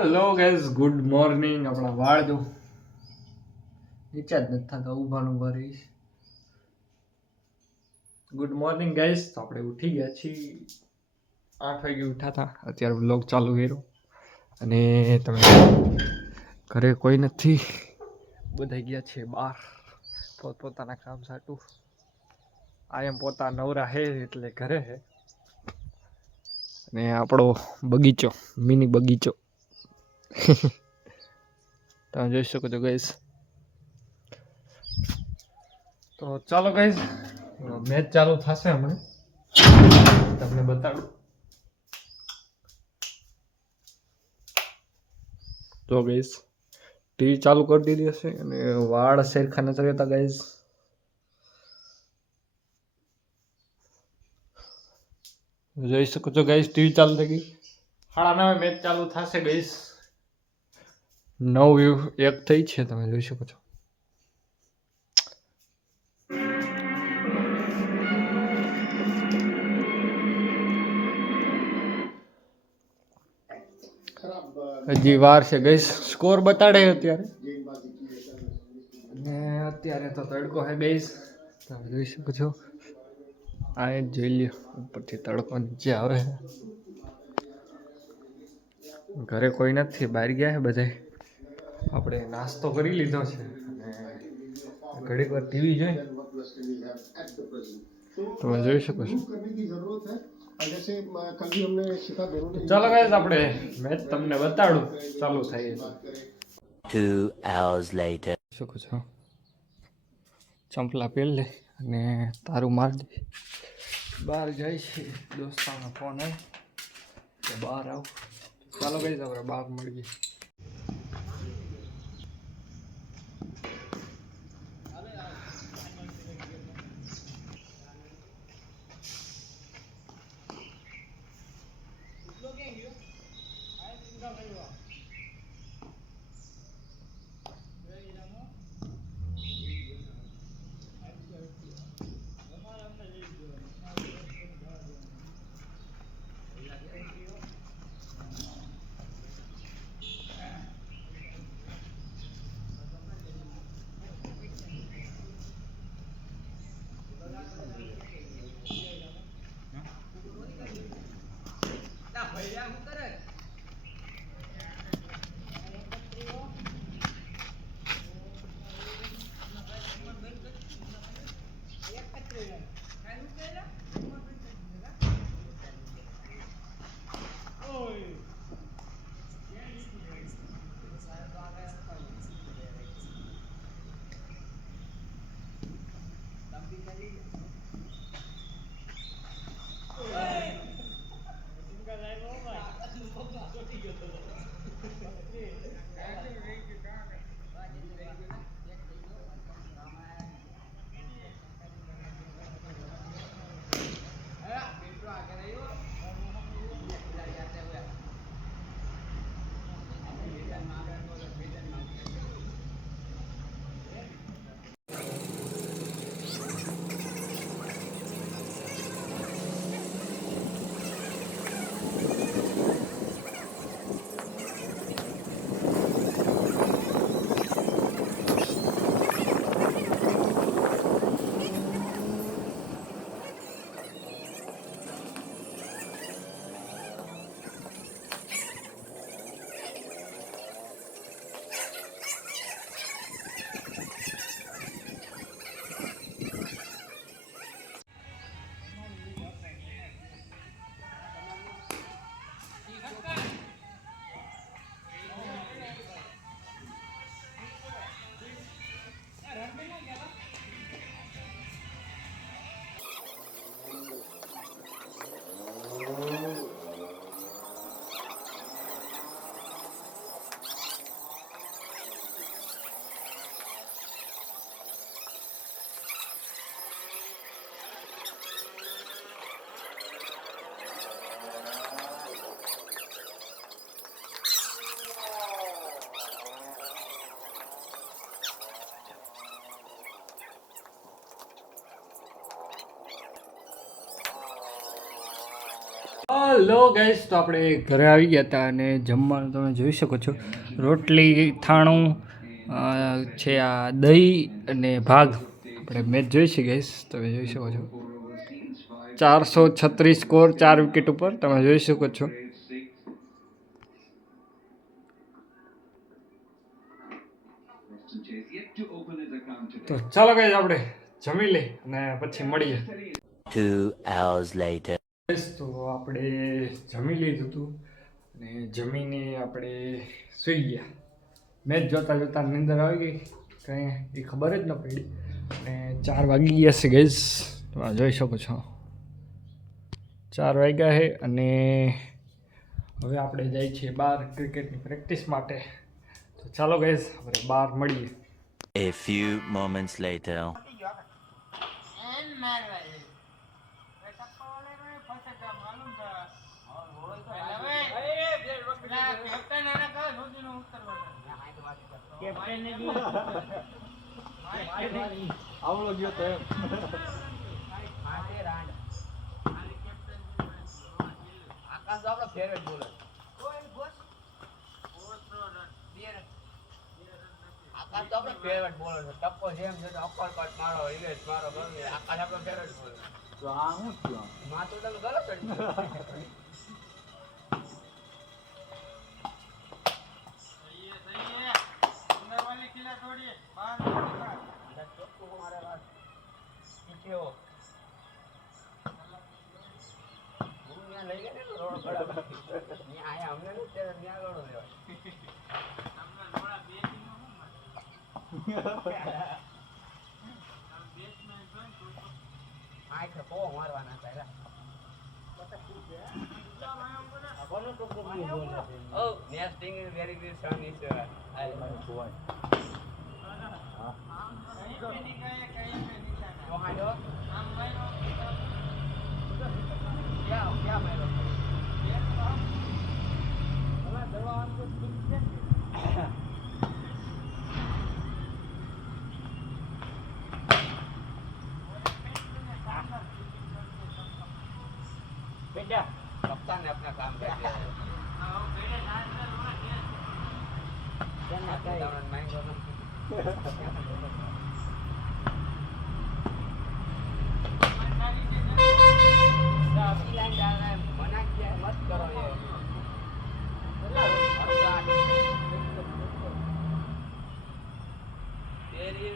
Hello guys, good morning. આપણા વાળ જો નીચે જ નથી થતા, ઊભા રહીશ. Good morning guys. તો આપણે ઉઠી ગયા છીએ, 8 વાગે ઉઠ્યા હતા. અત્યારે વ્લોગ ચાલુ કર્યો અને તમે ઘરે કોઈ નથી, બધા ગયા છે બહાર પોતપોતાના કામ સાટું. આ એમ પોતા નવરા હે એટલે ઘરે હે. અને આપણો બગીચો, મિની બગીચો તમે જોઈ શકો છો ગાઈઝ. તો ચાલો ગાઈઝ, મેચ ચાલુ થશે હમણાં, તમને બતાડું. તો ગાઈઝ ટીવી ચાલુ કરી દીધી હશે અને વાળ સરખા નથી રહેતા ગાઈઝ. જોઈ શકો છો ગાઈઝ, ટીવી ચાલુ થઈ ગઈ. 9:30 મેચ ચાલુ થશે ગાઈઝ. 9:01 થઈ છે, તમે જોઈ શકો છો. હજી વાર છે ગાઈઝ. સ્કોર બતાડે અત્યારે, અને અત્યારે તો તડકો હે ગાઈઝ, તમે જોઈ શકો છો. આ જ જોઈ લ્યો, ઉપરથી તડકો નીચે આવે. ઘરે કોઈ નથી, બહાર ગયા છે બધા. આપણે નાસ્તો કરી લીધો છે અને ઘડીક વાર ટીવી જોઈ તમે જોઈ શકો છો. ચાલો ગાઈઝ, આપણે મેચ તમને બતાડું ચાલુ થાય. 2 hours later. શકો છો. ચંપલા પહેર લે અને તારું માર દે. બહાર જાય છે, દોસ્તાનો ફોન આવે તો બહાર આવ. ચાલો ગાઈઝ, આપણે બહાર મળીએ. હેલો ગાઈસ, તો આપણે ઘરે આવી ગયા હતા અને જમવાનું તમે જોઈ શકો છો. રોટલી, થાણું છે, આ દહીં અને ભાગ. આપણે મેચ જોઈ છે ગાઈસ, તમે જોઈ શકો છો. 436 સ્કોર, 4 વિકેટ ઉપર તમે જોઈ શકો છો. તો ચાલો ગાઈસ, આપણે જમી લઈ અને પછી મળીએ. 2 hours later. તો આપણે જમી લીધું હતું અને જમીને આપણે સૂઈ ગયા. મેચ જોતા જોતા નીંદર આવી ગઈ, કંઈ એ ખબર જ ન પડી. અને 4 વાગી ગયા છે ગઈસ, તો આ જોઈ શકો છો. 4 વાગ્યા છે અને હવે આપણે જઈએ છીએ બહાર ક્રિકેટની પ્રેક્ટિસ માટે. તો ચાલો ગઈસ, આપણે બહાર મળીએ. A few moments later. આવડો ગયો તો એમ. આકાશ આપણો ફેવરેટ બોલર. આકાશ તો આપણો ફેવરેટ બોલર છે. ટપ્પો જેમ છે અપર કટ મારો, રિલેટ મારો, ગમે આકાશ આપણો ફેવરેટ બોલર. તો આ શું થયું? માં તો તમે ગલત ચડી લઈ ગયા ને રોડ ખરાબ અહીંયા અમને નથી ત્યાં રોડ લેવાય. આ કે બહુ મારવાના હતા. Oh, nesting is very good son is I क्या मारो बेटा कप्तान ने अपना काम कर दिया है. मना किया मत करो ये. तेरी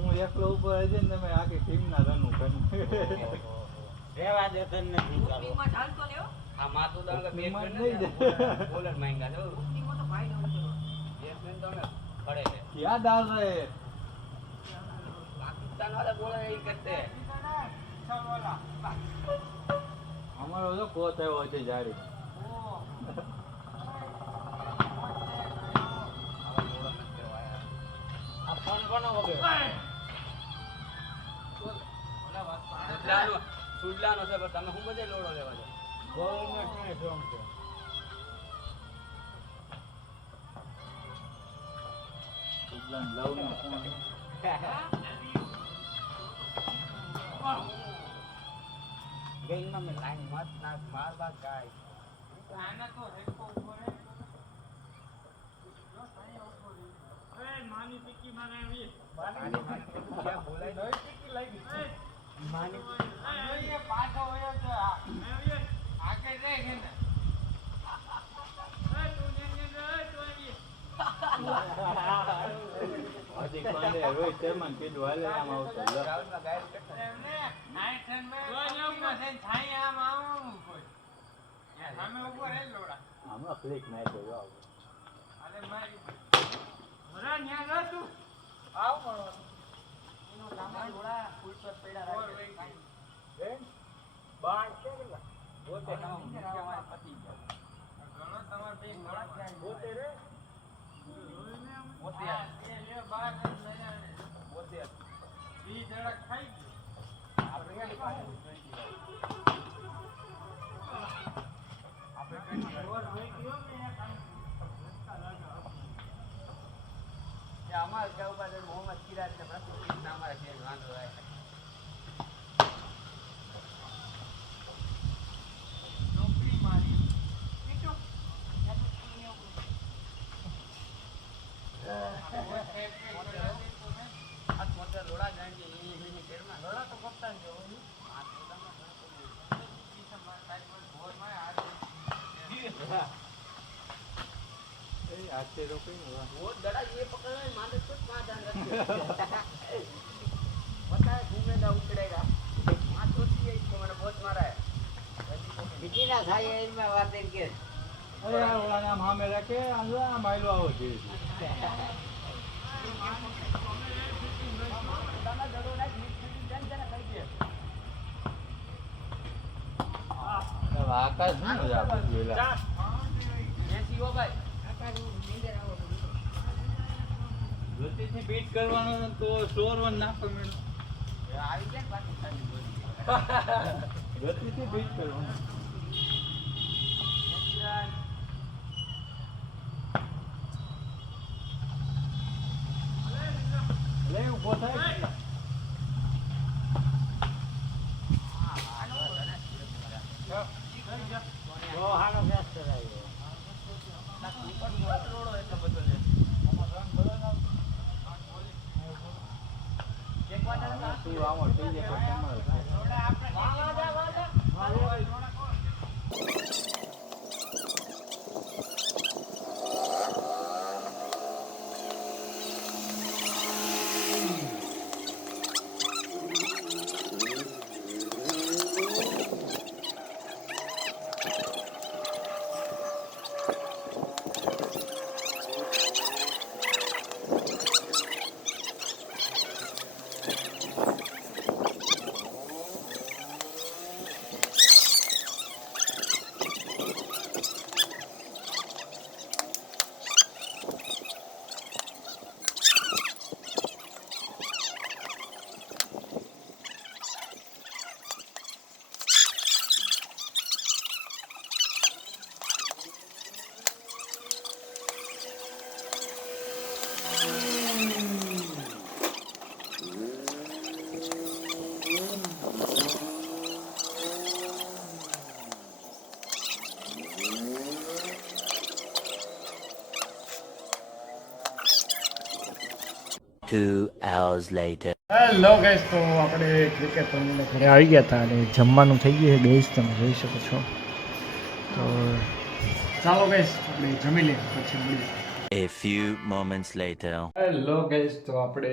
હું એકલો ઉપર છે ને તમે આખી ટીમ ના રન રેવા દે તને નથી આ માતો દંગ બેટ્સમેન ને બોલર માંગ્યા છે. બેટ્સમેન તો ને ખડે છે. क्या डाल रहे हैं पाकिस्तान वाले बोलर यही करते हैं. हमारा जो कोच है वो છે જારી આ ફોન કોનો વગર સુડલાનો છે પણ તમે હું બધે લોડો લેવા છો. બોલને ક્યાં સ્ટ્રોંગ છે સુડલાન લવ નો ફોન ગેમમાં મે લાઈન મત ના માર બાદ ગાય આના તો રેકો ઉપર જો સાયા ઉપર એ માની ટીકી મારે આવી માની ક્યાં બોલાય દોય ટીકી લાગી માની એ પાછો હોયો તો આવી આકે રે કે ને એ તું ને તું આવી હાર્દિક પાંડે રોહિત શર્મા કીધું હાલે આમ આવતો રાઉન્ડમાં ગાયબ કરતા એમને નાઈટ રન મે કોઈમાં છે છાઈ આમ આવું કોઈ સામે ઉભો રહે લોડા હમણાં ક્લિક નાખ્યો જો અરે મારી મરા ન્યા ગયો તું આવ મળો એનો લાંબા લોડા ફૂલ પર પેડા રાખે હે બાણ છે કેટલા બોતે અમાર પતિ ગયો ઘણો તમાર બે મોડા બોતે રે બોતે એ લે બાર લઈ આને બોતે ઈ જડા ખાઈ ગયો આપણે અમારે જવું બાદ મોહમ્મદ સિરાજ ને પ્રતિક અમારે છે વાંધો આવે નોકરી મારી પીટો આ મોટા લોડા ગાંડી એની કેરમાં લોડા તો કપ્તાન જો આ હાથે રોકી ને बहुत बड़ा ये पकड़ है मान तो वहाँ ध्यान रखिए पता है घूमेगा उछड़ेगा वहाँ छोटी है इसको मैंने बहुत मारा है बिजी ना था ये इनमें बात इनके અરે આ ઓલા નામ સામે રાખે આ માયલો આવો છે આકાશ શું છે આપણે જોયેલા જ્યોતિષને બીટ કરવાનો તો સ્ટોર નાખો મેડમ જ્યોતિષને બીટ કરવાનો લે ઉભો થાય હાનો મેચ કરાયો શું આવો થઈ જાય Two hours later. Hello guys, તો આપણે ક્રિકેટ રમીને ઘરે આવી ગયા હતા અને જમવાનું થઈ ગયું છે ગાઈસ, તમે જોઈ શકો છો. તો ચાલો ગાઈસ આપણે જમી લઈએ પછી મળીએ. A few moments later. Hello guys, તો આપણે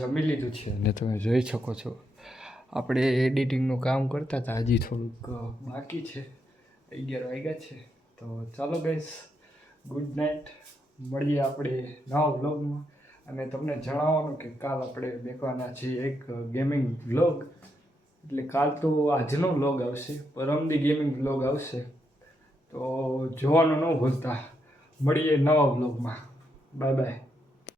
જમી લીધું છે અને તમે જોઈ શકો છો આપણે એડિટિંગનું કામ કરતા હતા, હજી થોડુંક બાકી છે. 11 વાગ્યા છે. તો ચાલો ગાઈસ, ગુડ નાઇટ. મળીએ આપણે નવા વ્લોગમાં. અને તમને જણાવવાનું કે કાલ આપણે દેખવાના છીએ એક ગેમિંગ વ્લોગ. એટલે કાલ તો આજનો વ્લોગ આવશે, પરમદી ગેમિંગ વ્લોગ આવશે. તો જોવાનું ન ભૂલતા. મળીએ નવા વ્લોગમાં. Bye bye.